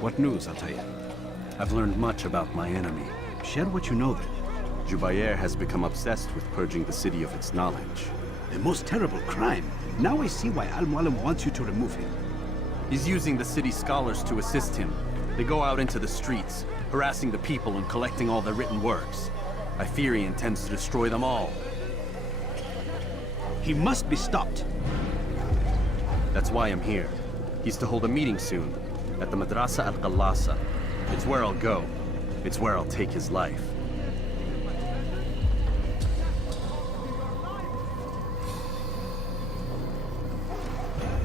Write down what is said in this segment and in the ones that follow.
What news, Altair? I've learned much about my enemy. Share what you know then. Jubair has become obsessed with purging the city of its knowledge. The most terrible crime. Now I see why Al-Mualim wants you to remove him. He's using the city scholars to assist him. They go out into the streets, harassing the people and collecting all their written works. I fear he intends to destroy them all. He must be stopped. That's why I'm here. He's to hold a meeting soon, at the Madrasa Al-Qallasa. It's where I'll go. It's where I'll take his life.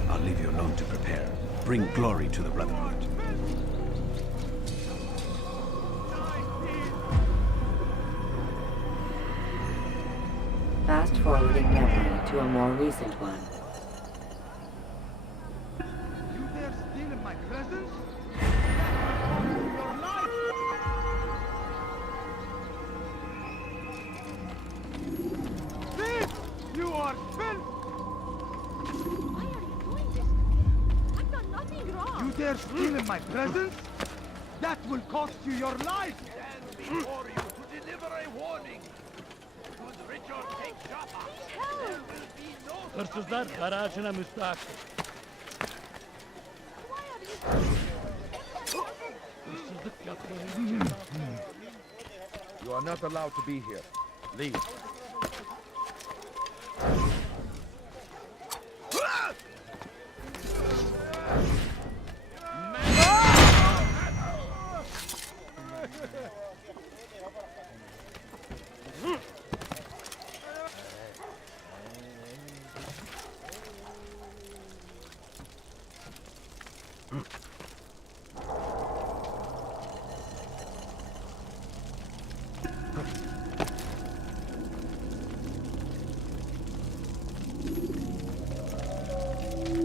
I'll leave you alone to prepare. Bring glory to the Brotherhood. Fast forwarding memory to a more recent one. You dare steal in my presence? Thief! You are filth! Why are you doing this? I've done nothing wrong. You dare steal in my presence? That will cost you your life! Stand before you to deliver a warning. Should Richard take Jaffa, there will be no... Hırsızlar garajına müstahak. Why are you... Hırsızlık yapmayın. You are not allowed to be here. Leave.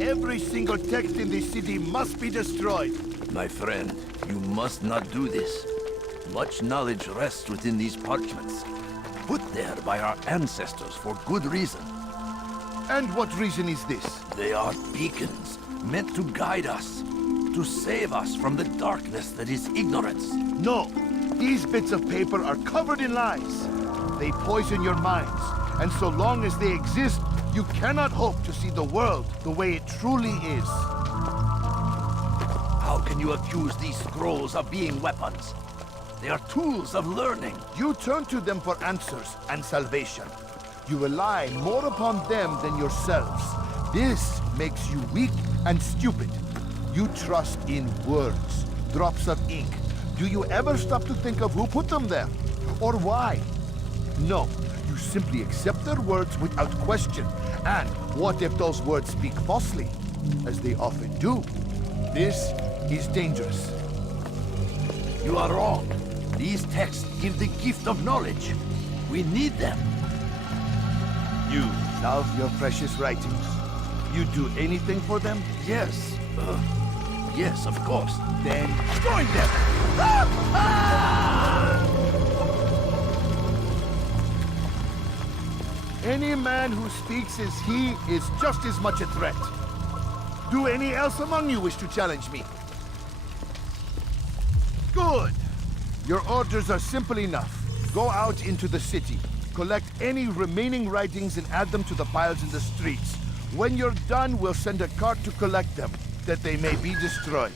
Every single text in this city must be destroyed. My friend, you must not do this. Much knowledge rests within these parchments, put there by our ancestors for good reason. And what reason is this? They are beacons, meant to guide us, to save us from the darkness that is ignorance. No, these bits of paper are covered in lies. They poison your minds, and so long as they exist, you cannot hope to see the world the way it truly is. How can you accuse these scrolls of being weapons? They are tools of learning. You turn to them for answers and salvation. You rely more upon them than yourselves. This makes you weak and stupid. You trust in words, drops of ink. Do you ever stop to think of who put them there? Or why? No, you simply accept their words without question. And what if those words speak falsely? As they often do. This is dangerous. You are wrong. These texts give the gift of knowledge. We need them. You love your precious writings. You do anything for them? Yes. Yes, of course. Then join them! Any man who speaks as he is just as much a threat. Do any else among you wish to challenge me? Good! Your orders are simple enough. Go out into the city, collect any remaining writings and add them to the piles in the streets. When you're done, we'll send a cart to collect them, that they may be destroyed.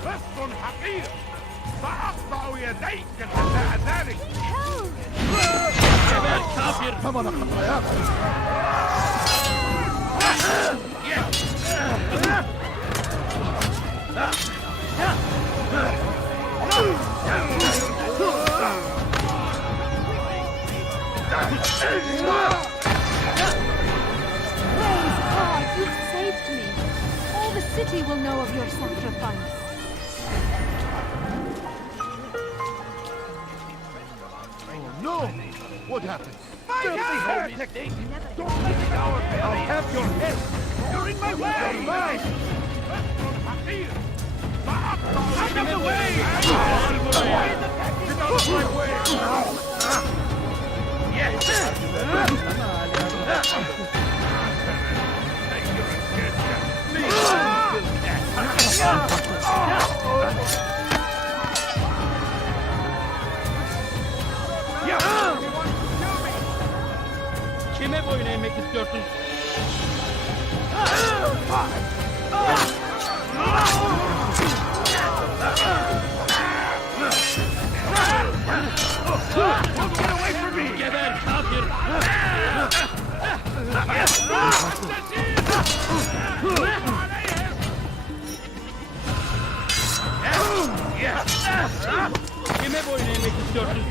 فصل حقير سأقطع يديك جزاء ذلك ثمن خطاياك! You've saved me. All the city will know of your sacrifice. Oh No! What happened? Filthy heretic! Don't let it our belly! I'll have your head! You're in my way! Your life! Out of the way! Get out of my way! Kime boyun eğmek istiyorsun? Geber kafir! Kime boyun eğmek istiyorsun?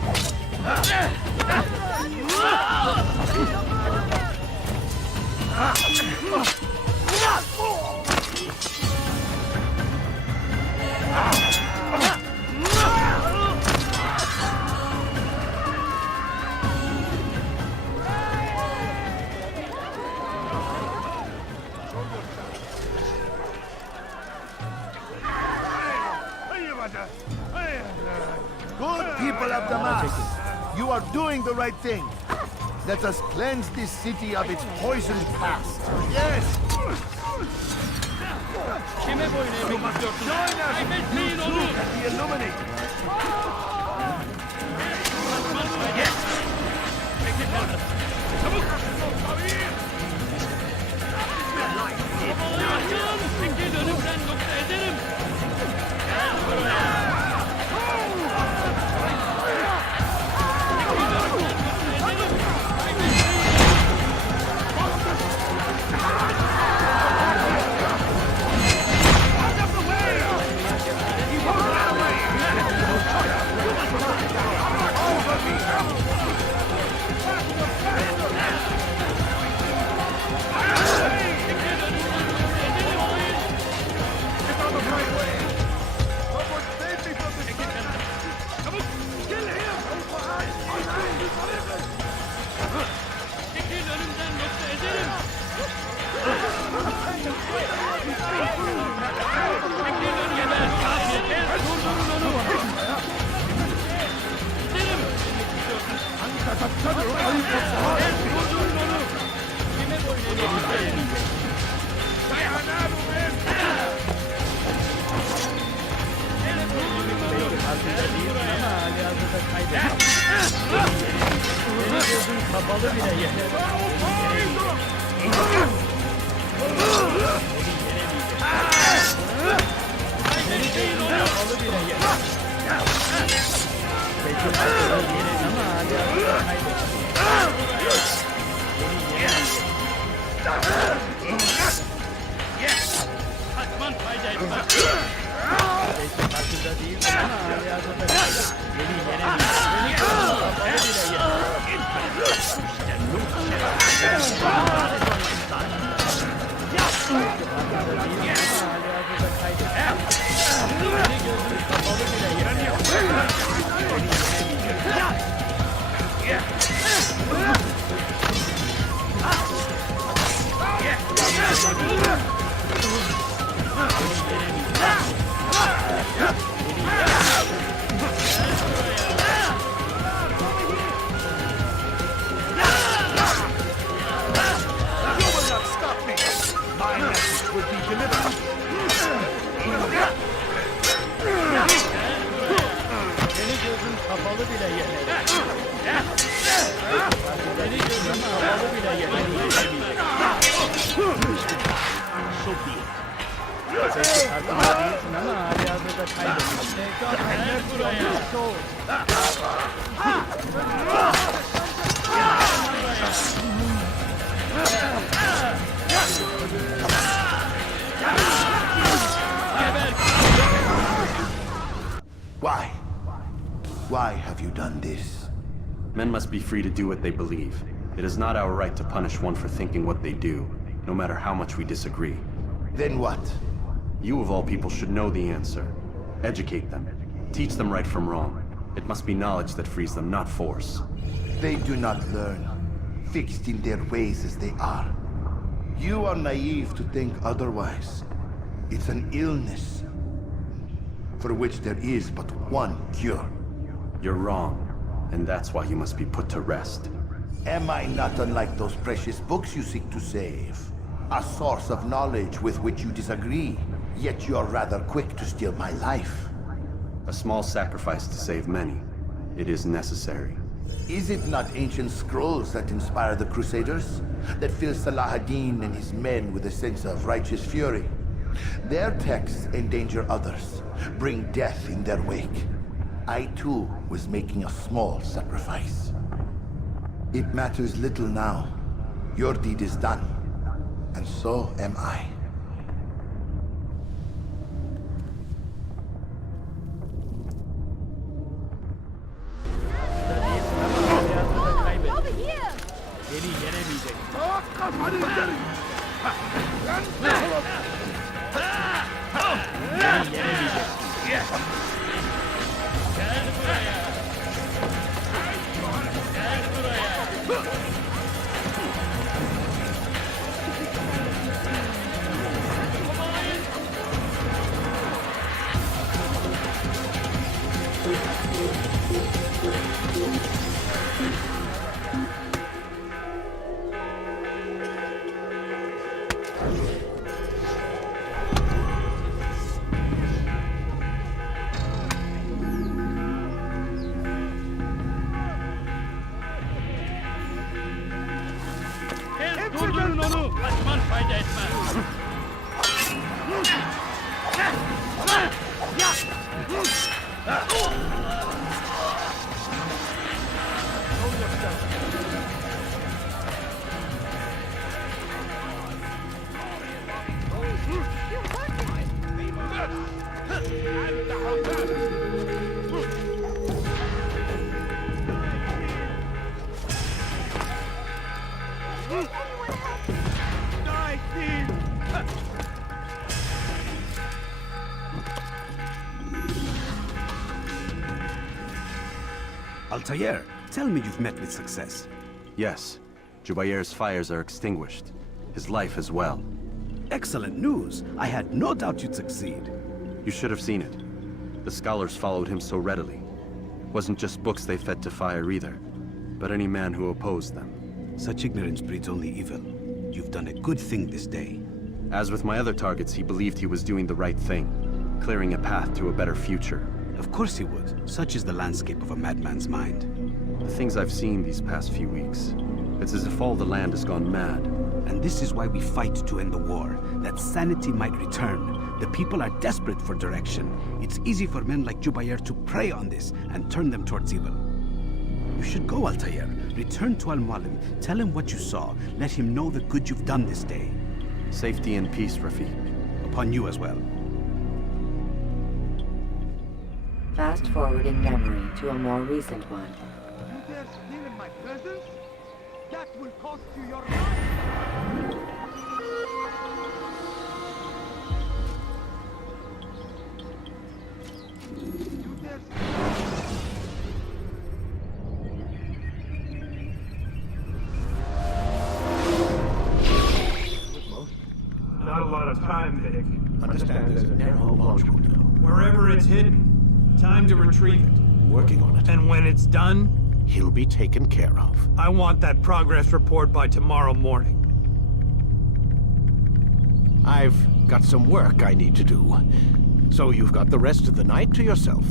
Good people of Damas, you are doing the right thing. Let us cleanse this city of its poisoned past. Yes! Kime boyun eğmek istiyorsun? Kaybetmeyin onu! The illuminate. Çekil önümden yoksa ederim! Gel buraya! Çekil önümden yoksa ederim! Çekil önümden kafir! Durdurun onu! Ederim! Durdurun onu! Kime boyun eğmek istiyorsun? Kapalı bile yeter. Seni değil onu. Kapalı bile yeter. Peki yenir ama hadi hazırda kaçman fayda etmez. Peki karşında değil ama hadi hazırda kaybeder. Beni yenemeyecek. Beni kapalı bile yeter. Seni gözün kapalı bile yener. Seni gözün kapalı bile yener. Peki farkında değilsin ama hali hazırda kaybettin. Gel buraya. Why? Why have you done this? Men must be free to do what they believe. It is not our right to punish one for thinking what they do, no matter how much we disagree. Then what? You of all people should know the answer. Educate them. Teach them right from wrong. It must be knowledge that frees them, not force. They do not learn, fixed in their ways as they are. You are naive to think otherwise. It's an illness for which there is but one cure. You're wrong, and that's why you must be put to rest. Am I not unlike those precious books you seek to save? A source of knowledge with which you disagree, yet you are rather quick to steal my life. A small sacrifice to save many. It is necessary. Is it not ancient scrolls that inspire the Crusaders? That fill Salah ad-Din and his men with a sense of righteous fury? Their texts endanger others, bring death in their wake. I too was making a small sacrifice. It matters little now. Your deed is done, and so am I. Hayatını kaybettin. Over here! Beni yenemeyecek. Beni yenemeyecek. Gel buraya. Gel buraya. Durdurun onu. Kaçman fayda etmez. Altair, tell me you've met with success. Yes, Jubair's fires are extinguished. His life as well. Excellent news. I had no doubt you'd succeed. You should have seen it. The scholars followed him so readily. Wasn't just books they fed to fire either, but any man who opposed them. Such ignorance breeds only evil. You've done a good thing this day. As with my other targets, he believed he was doing the right thing, clearing a path to a better future. Of course he would. Such is the landscape of a madman's mind. The things I've seen these past few weeks, it's as if all the land has gone mad. And this is why we fight to end the war, that sanity might return. The people are desperate for direction. It's easy for men like Jubair to prey on this and turn them towards evil. You should go, Altair. Return to Al-Mualim. Tell him what you saw. Let him know the good you've done this day. Safety and peace, Rafiq. Upon you as well. Fast forwarding memory to a more recent one. You dare steal in my presence? That will cost you your life! You dare Not a lot of time, Vic. Understand there's a narrow launch window. Wherever it's hidden, time to retrieve it. Working on it. And when it's done, He'll be taken care of. I want that progress report by tomorrow morning. I've got some work I need to do. So you've got the rest of the night to yourself.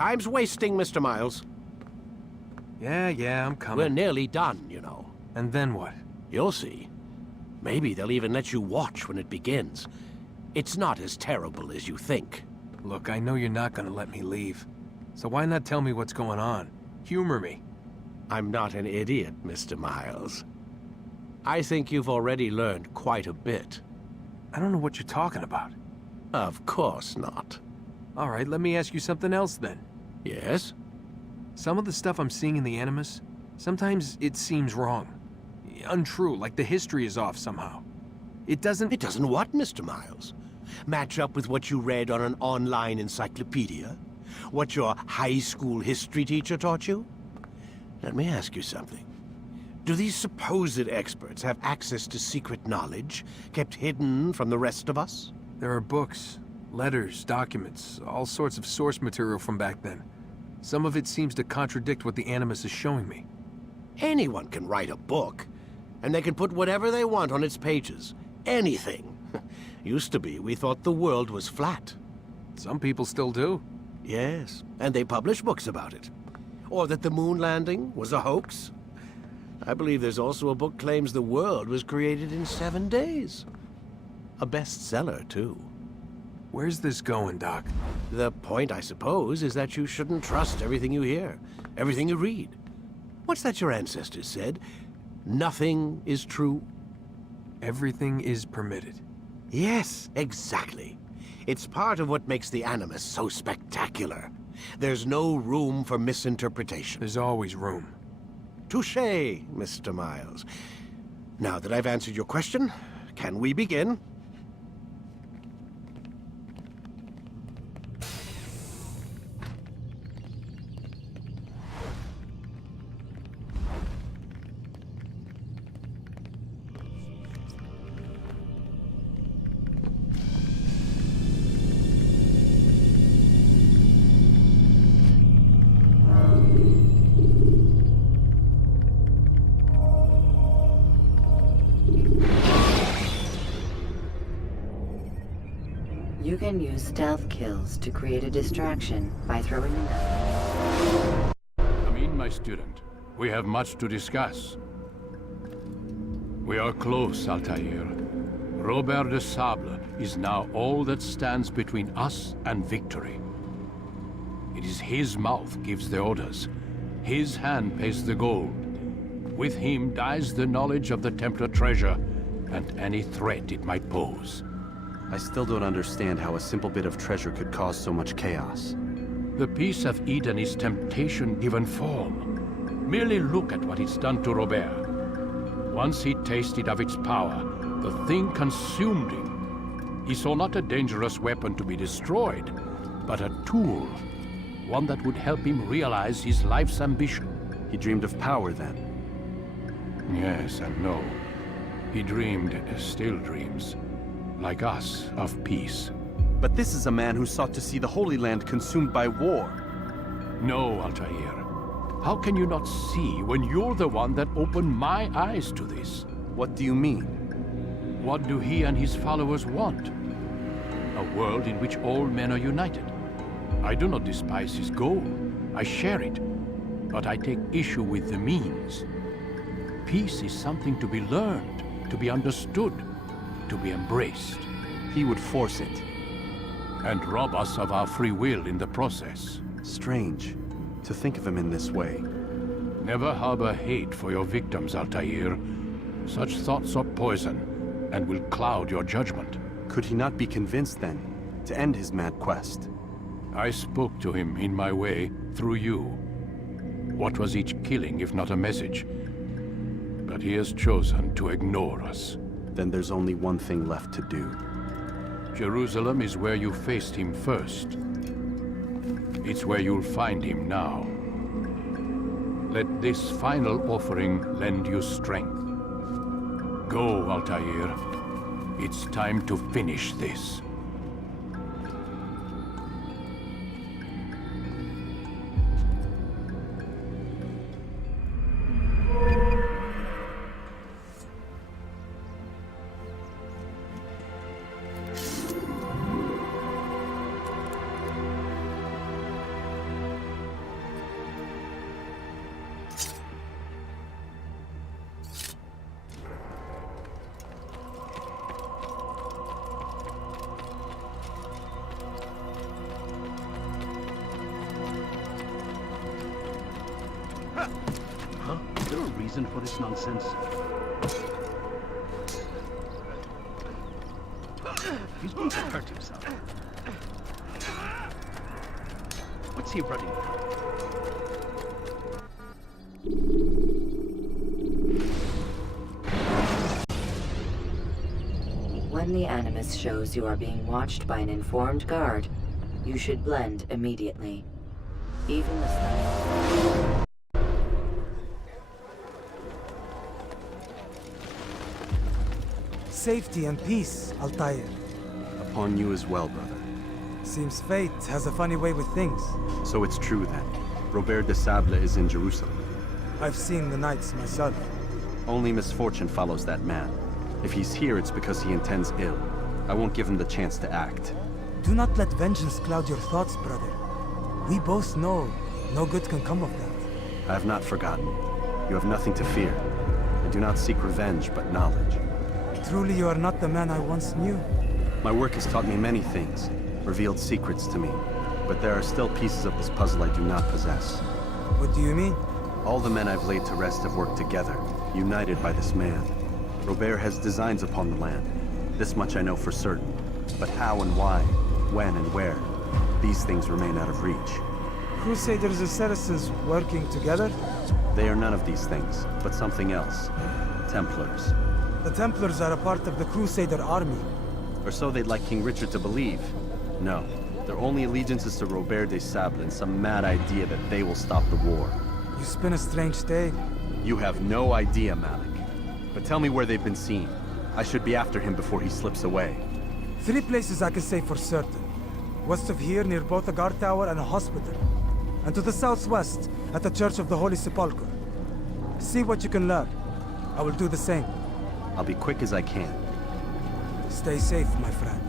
Time's wasting, Mr. Miles. Yeah, I'm coming. We're nearly done, you know. And then what? You'll see. Maybe they'll even let you watch when it begins. It's not as terrible as you think. Look, I know you're not gonna let me leave. So why not tell me what's going on? Humor me. I'm not an idiot, Mr. Miles. I think you've already learned quite a bit. I don't know what you're talking about. Of course not. All right, let me ask you something else then. Yes? Some of the stuff I'm seeing in the Animus, sometimes it seems wrong. Untrue, like the history is off somehow. It doesn't... It doesn't what, Mr. Miles? Match up with what you read on an online encyclopedia? What your high school history teacher taught you? Let me ask you something. Do these supposed experts have access to secret knowledge kept hidden from the rest of us? There are books, letters, documents, all sorts of source material from back then. Some of it seems to contradict what the Animus is showing me. Anyone can write a book, and they can put whatever they want on its pages. Anything. Used to be, we thought the world was flat. Some people still do. Yes, and they publish books about it. Or that the moon landing was a hoax. I believe there's also a book claims the world was created in 7 days. A bestseller, too. Where's this going, Doc? The point, I suppose, is that you shouldn't trust everything you hear, everything you read. What's that your ancestors said? Nothing is true? Everything is permitted. Yes, exactly. It's part of what makes the Animus so spectacular. There's no room for misinterpretation. There's always room. Touché, Mr. Miles. Now that I've answered your question, can we begin? You can use stealth kills to create a distraction by throwing a knife. Come in, my student. We have much to discuss. We are close, Altair. Robert de Sable is now all that stands between us and victory. It is his mouth gives the orders. His hand pays the gold. With him dies the knowledge of the Templar treasure and any threat it might pose. I still don't understand how a simple bit of treasure could cause so much chaos. The Peace of Eden is temptation given form. Merely look at what it's done to Robert. Once he tasted of its power, the thing consumed him. He saw not a dangerous weapon to be destroyed, but a tool. One that would help him realize his life's ambition. He dreamed of power then? Yes and no. He dreamed, still dreams. Like us, of peace. But this is a man who sought to see the Holy Land consumed by war. No, Altair. How can you not see when you're the one that opened my eyes to this? What do you mean? What do he and his followers want? A world in which all men are united. I do not despise his goal. I share it. But I take issue with the means. Peace is something to be learned, to be understood, to be embraced. He would force it. And rob us of our free will in the process. Strange, to think of him in this way. Never harbor hate for your victims, Altair. Such thoughts are poison, and will cloud your judgment. Could he not be convinced, then, to end his mad quest? I spoke to him in my way, through you. What was each killing if not a message? But he has chosen to ignore us. Then there's only one thing left to do. Jerusalem is where you faced him first. It's where you'll find him now. Let this final offering lend you strength. Go, Altair. It's time to finish this. reason for this nonsense? He's going to hurt himself. What's he running from? When the Animus shows you are being watched by an informed guard, you should blend immediately. Even the slightest. Safety and peace, Altair. Upon you as well, brother. Seems fate has a funny way with things. So it's true then. Robert de Sable is in Jerusalem. I've seen the Knights myself. Only misfortune follows that man. If he's here, it's because he intends ill. I won't give him the chance to act. Do not let vengeance cloud your thoughts, brother. We both know no good can come of that. I have not forgotten. You have nothing to fear. I do not seek revenge, but knowledge. Truly you are not the man I once knew. My work has taught me many things, revealed secrets to me. But there are still pieces of this puzzle I do not possess. What do you mean? All the men I've laid to rest have worked together, united by this man. Robert has designs upon the land. This much I know for certain. But how and why, when and where, these things remain out of reach. Crusaders and Saracens working together? They are none of these things, but something else. Templars. The Templars are a part of the Crusader army. Or so they'd like King Richard to believe. No, their only allegiance is to Robert de Sable and some mad idea that they will stop the war. You spin a strange tale. You have no idea, Malik. But tell me where they've been seen. I should be after him before he slips away. 3 places I can say for certain. West of here, near both a guard tower and a hospital. And to the southwest, at the Church of the Holy Sepulchre. See what you can learn. I will do the same. I'll be quick as I can. Stay safe, my friend.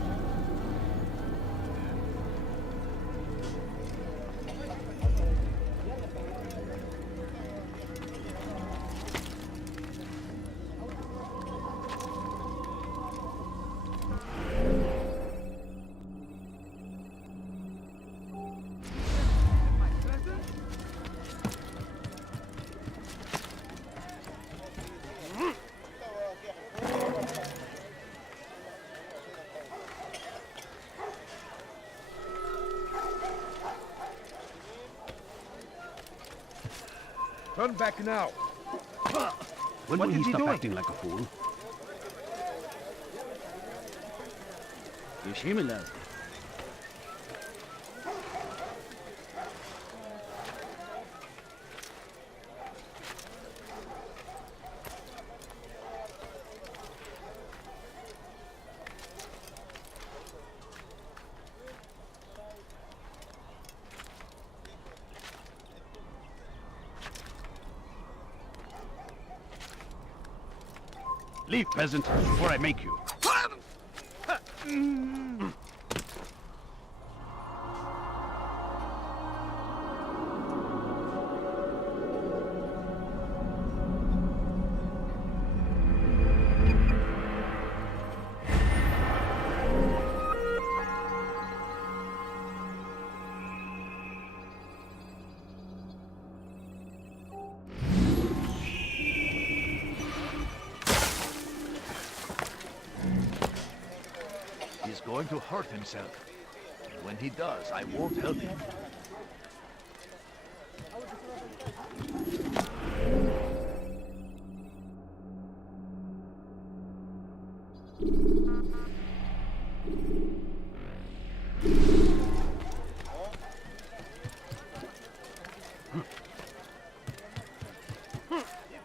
Turn back now. When will he stop acting like a fool? Yeshimilaz. Leave, peasant, before I make you. He's going to hurt himself. And when he does, I won't help him.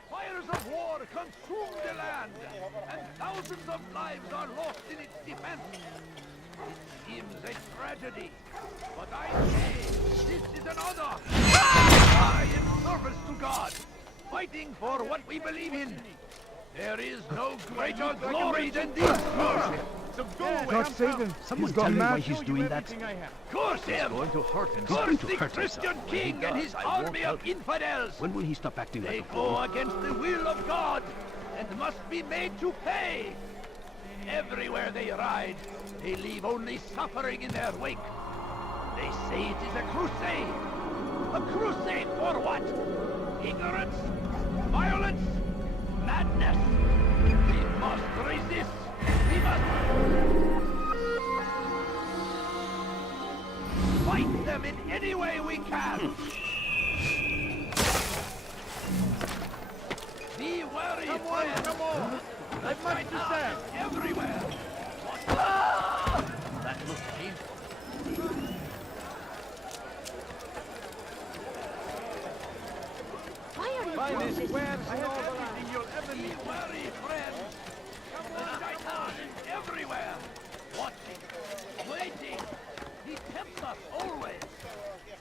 Fires of war consume the land, and thousands of lives are lost in its defense. It seems a tragedy, but I say this is an honor. Die in service to God, fighting for what we believe in. There is no greater glory than this. God save him. Someone tell me why he's doing that. Curse him! Going to hurt Curse himself. the Christian king and his army of infidels! When will he stop acting They like a go fool? against the will of God and must be made to pay. Everywhere they ride, they leave only suffering in their wake. They say it is a crusade. A crusade for what? Ignorance? Violence! Madness! We must resist! We must fight them in any way we can! Be wary, friend! Come on! I've much to say! Everywhere! That looks painful. Why are you Find doing this this? square and all the everything you'll ever Be need. wary, friend! The shaitan is everywhere! Watching, waiting! He tempts us always!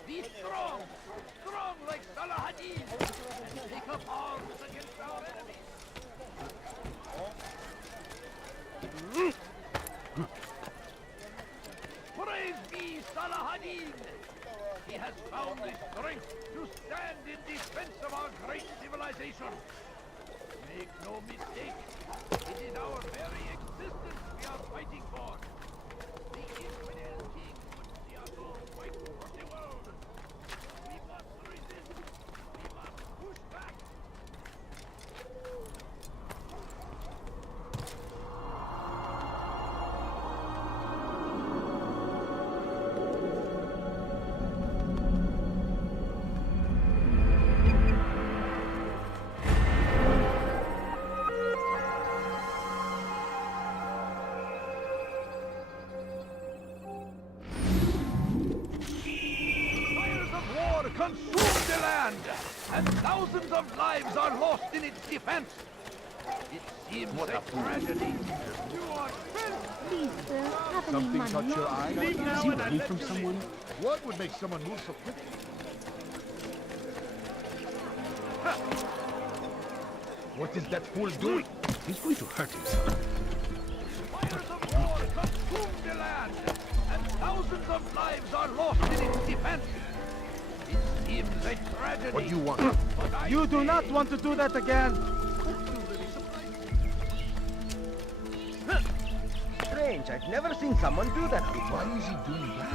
Be strong! Strong like Salahadin! And take up arms against our enemies! Praise be Salahadin! He has found the strength to stand in defense of our great civilization! Make no mistake, it is our very existence we are fighting for! The infidel king would see us all fight for the world! We must resist! We must push back! Fires of war consume the land, and thousands of lives are lost in its defense. It seems a tragedy. You are Please, sir, have any Something money? caught your eye? Leave now and I'll let you leave. What would make someone move so quickly? What is that fool doing? He's going to hurt himself. Fires of war consume the land, and thousands of lives are lost in its defense. It seems a tragedy. What do you want? But I You do say not want to do that again! Strange, I've never seen someone do that before. Why is he doing that?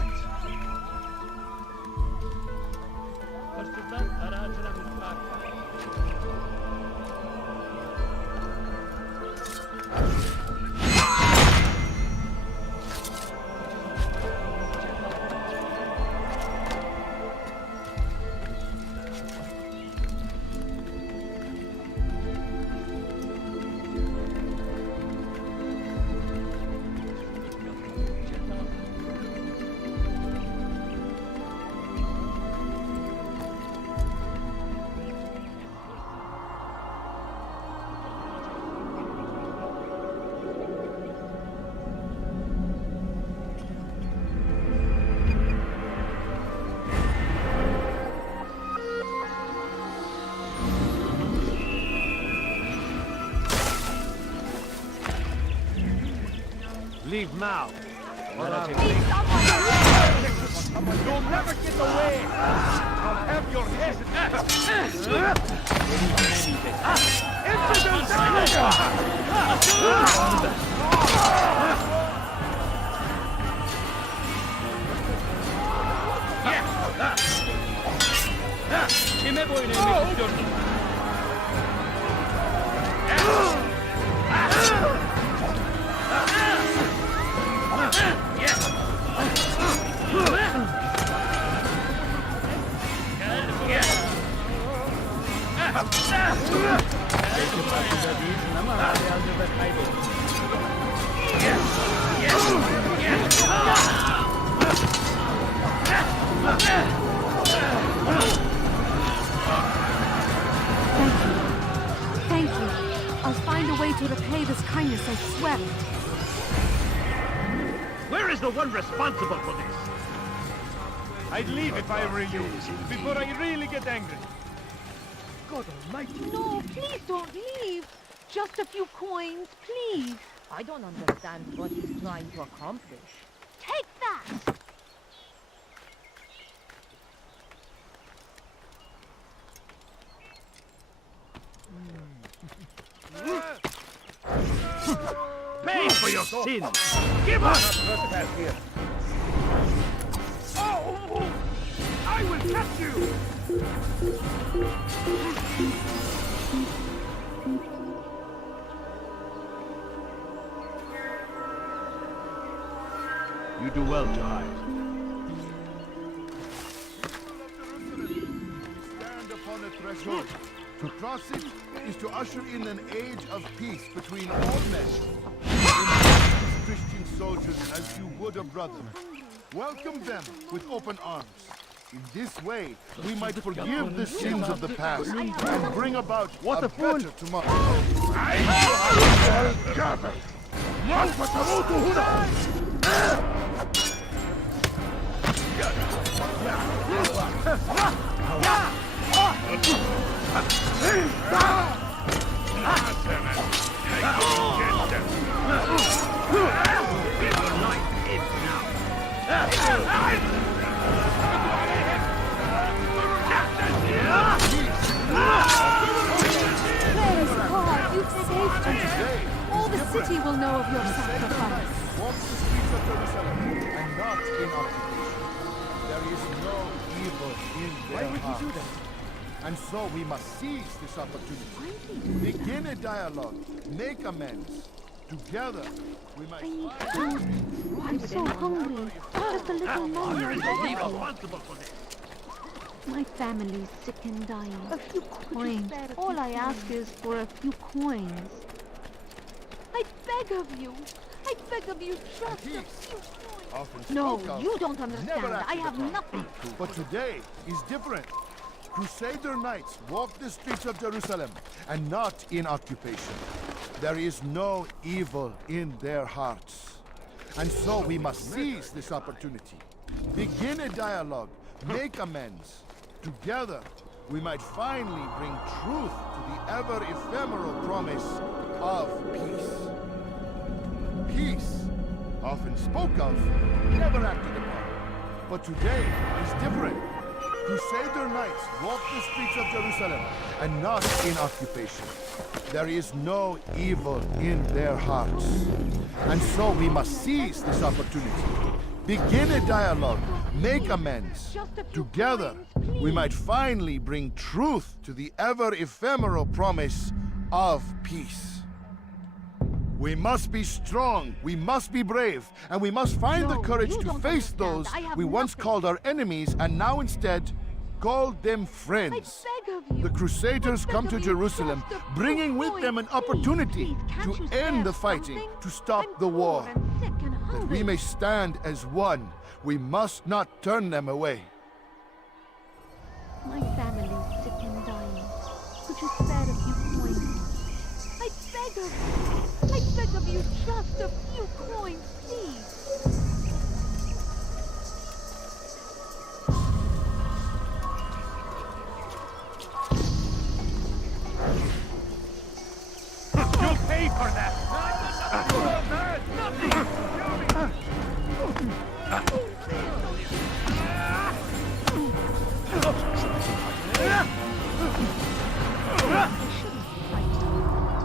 Leave now! Please, someone! You'll never get away! I'll have your head! Kime boyun eğmek istiyorsun? Belki farkında değilsin ama halihazırda kaybettin. Thank you. I'll find a way to repay this kindness, I swear it. Where is the one responsible for this? I'd leave if I were you, before I really get angry. God almighty. No, please don't leave. Just a few coins, please. I don't understand what he's trying to accomplish. Take that! Pay for your sins! Give up! Oh! I will catch you! You do well to hide. Stand upon a threshold. To cross it is to usher in an age of peace between all men. Embrace Christian soldiers as you would a brother. Welcome them with open arms. In this way, we might forgive the sins of the past and bring about a better tomorrow. All the city will know of your sacrifice. Walk the streets of Jerusalem and not in occupation. There is no evil in their hearts. Why would you do that? And so we must seize this opportunity. Begin a dialogue. Make amends. Together, we might... I'm so hungry. Just a little more. responsible for this. My family's sick and dying. A few coins. All I ask is for a few coins. I beg of you. I beg of you, just a few coins. No, you don't understand. I have nothing. But today is different. Crusader knights walk the streets of Jerusalem and not in occupation. There is no evil in their hearts. And so we must seize this opportunity. Begin a dialogue. Make amends. Together, we might finally bring truth to the ever-ephemeral promise of peace. Peace, often spoke of, never acted upon. But today is different. Crusader knights walk the streets of Jerusalem and not in occupation. There is no evil in their hearts. And so we must seize this opportunity. Begin a dialogue. Make amends. Together, we might finally bring truth to the ever-ephemeral promise of peace. We must be strong, we must be brave, and we must find the courage to face those we once called our enemies and now instead call them friends. The Crusaders come to Jerusalem, bringing with them an opportunity to end the fighting, to stop the war. That we may stand as one, we must not turn them away. My family's sick and dying. Could you spare a few coins? I beg of you. I beg of you, just a few coins, please. You'll pay for that!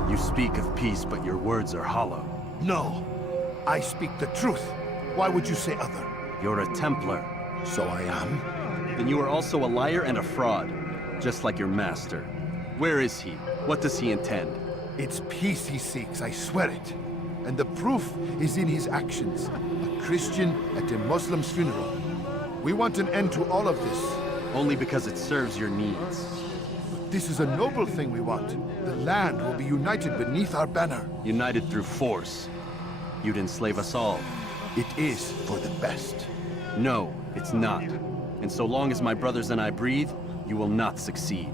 You speak of peace, but your words are hollow. No, I speak the truth. Why would you say other? You're a Templar. So I am. Then you are also a liar and a fraud, just like your master. Where is he? What does he intend? It's peace he seeks, I swear it. And the proof is in his actions. A Christian at a Muslim's funeral. We want an end to all of this. Only because it serves your needs. But this is a noble thing we want. The land will be united beneath our banner. United through force. You'd enslave us all. It is for the best. No, it's not. And so long as my brothers and I breathe, you will not succeed.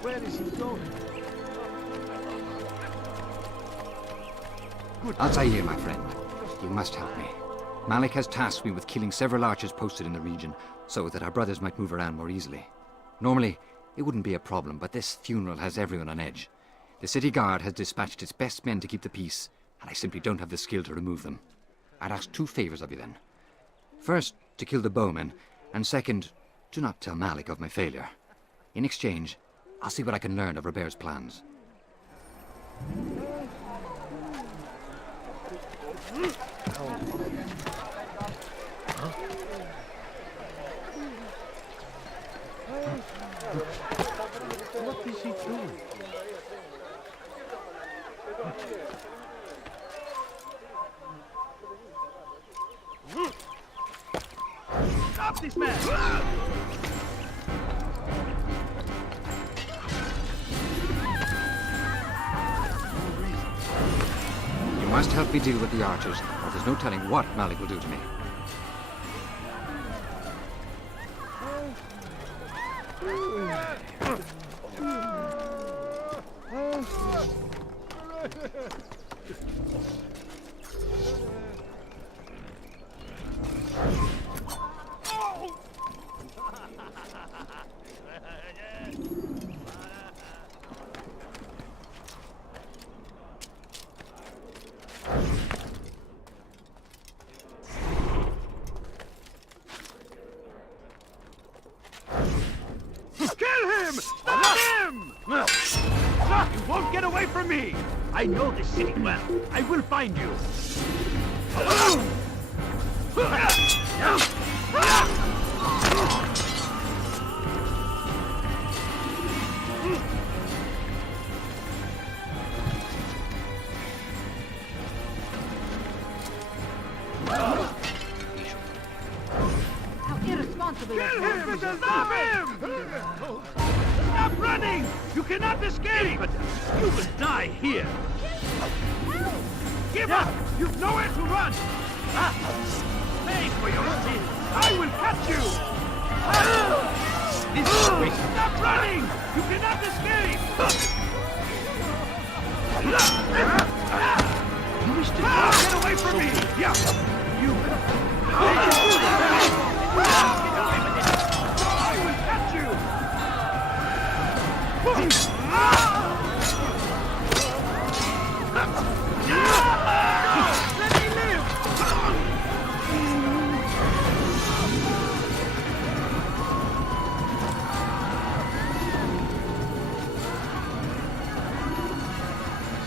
Where is he going? Altair, my friend, you must help me. Malik has tasked me with killing several archers posted in the region, so that our brothers might move around more easily. Normally, it wouldn't be a problem, but this funeral has everyone on edge. The city guard has dispatched its best men to keep the peace, and I simply don't have the skill to remove them. I'd ask 2 favors of you then. First, to kill the bowmen, and second, to not tell Malik of my failure. In exchange, I'll see what I can learn of Robert's plans. Stop this man! You must help me deal with the archers, or there's no telling what Malik will do to me. You won't get away from me! I know this city well. I will find you. How irresponsible! Kill him! Stop him! Stop running! You cannot escape! But you will die here! Give up! You've nowhere to run! Pay for your sins! I will catch you! This is a waste. Stop running! You cannot escape! You wish to get away from me! Yeah! You... I will catch you! Let me live!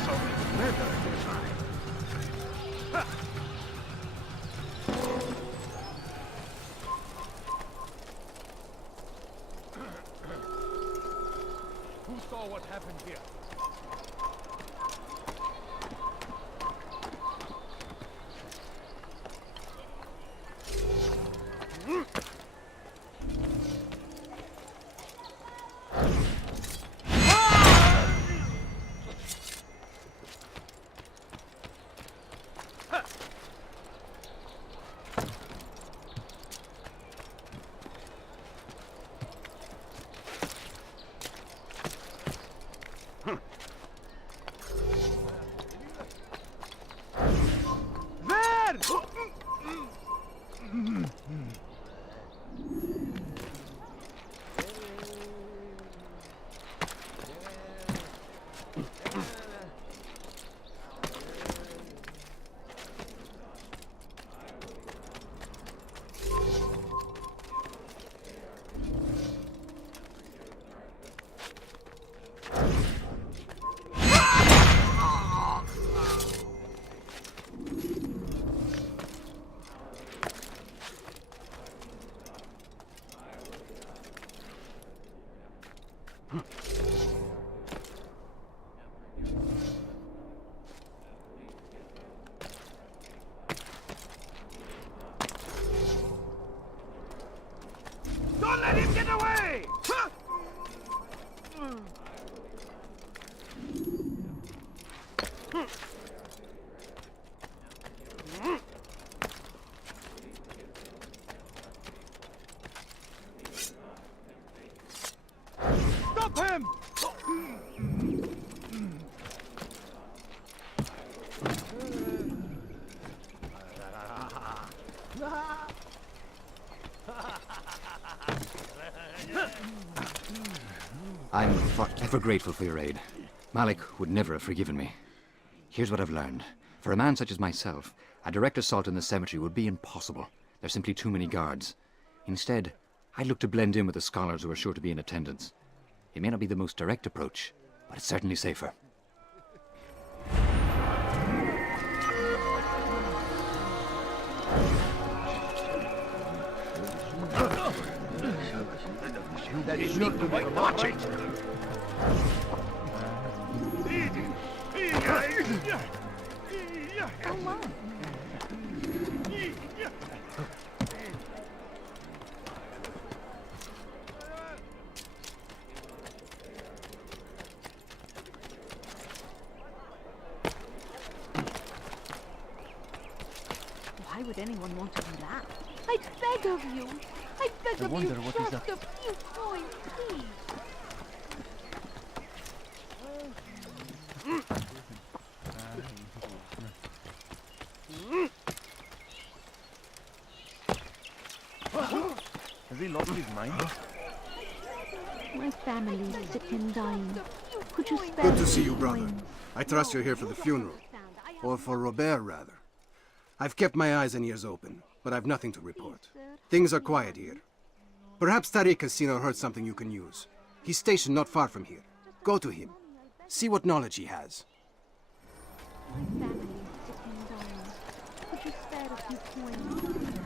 So clever design. Who saw what happened here? Don't let him get away! Stop him! I'm forever grateful for your aid. Malik would never have forgiven me. Here's what I've learned. For a man such as myself, a direct assault in the cemetery would be impossible. There's simply too many guards. Instead, I'd look to blend in with the scholars who are sure to be in attendance. It may not be the most direct approach, but it's certainly safer. That is not the way. Watch it! Why would anyone want to do that? I beg of you! I beg of you, just a few coins, please! Has he lost his mind? My family's sick and dying. Could you spare Good to a see few you, brother. coins? I trust you're here for the funeral. Or for Robert, rather. I've kept my eyes and ears open, but I've nothing to report. Things are quiet here. Perhaps Tariq has seen or heard something you can use. He's stationed not far from here. Go to him. See what knowledge he has. My family's sick and dying. Could you spare a few coins?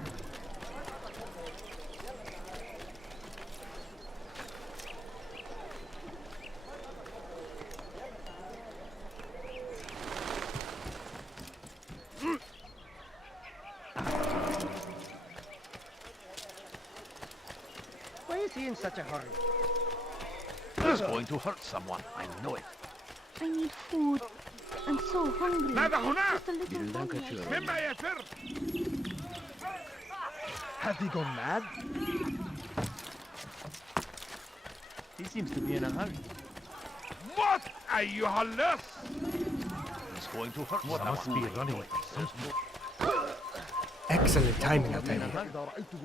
Why is he in such a hurry? He's going to hurt someone. I know it. I need food. I'm so hungry. ماذا هنا؟ Just a little money. مما يفر؟ Has he gone mad? He seems to be in a hurry. What أيها اللص؟ He's going to hurt What someone. must be running? Excellent timing, Altair.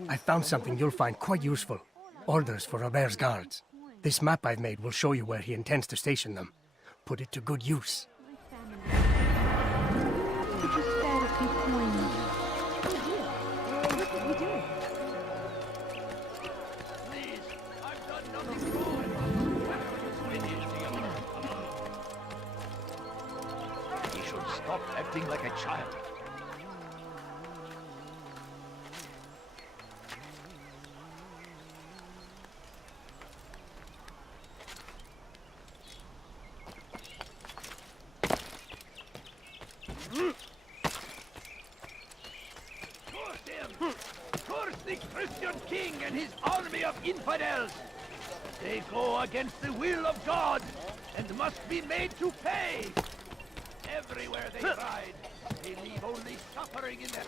I found something you'll find quite useful. Orders for Robert's guards. This map I've made will show you where he intends to station them. Put it to good use. Could you spare a few coins? What did he do? Please, I've done nothing wrong. He should stop acting like a child. Curse him! Curse the Christian king and his army of infidels! They go against the will of God and must be made to pay! Everywhere they ride, they leave only suffering in their...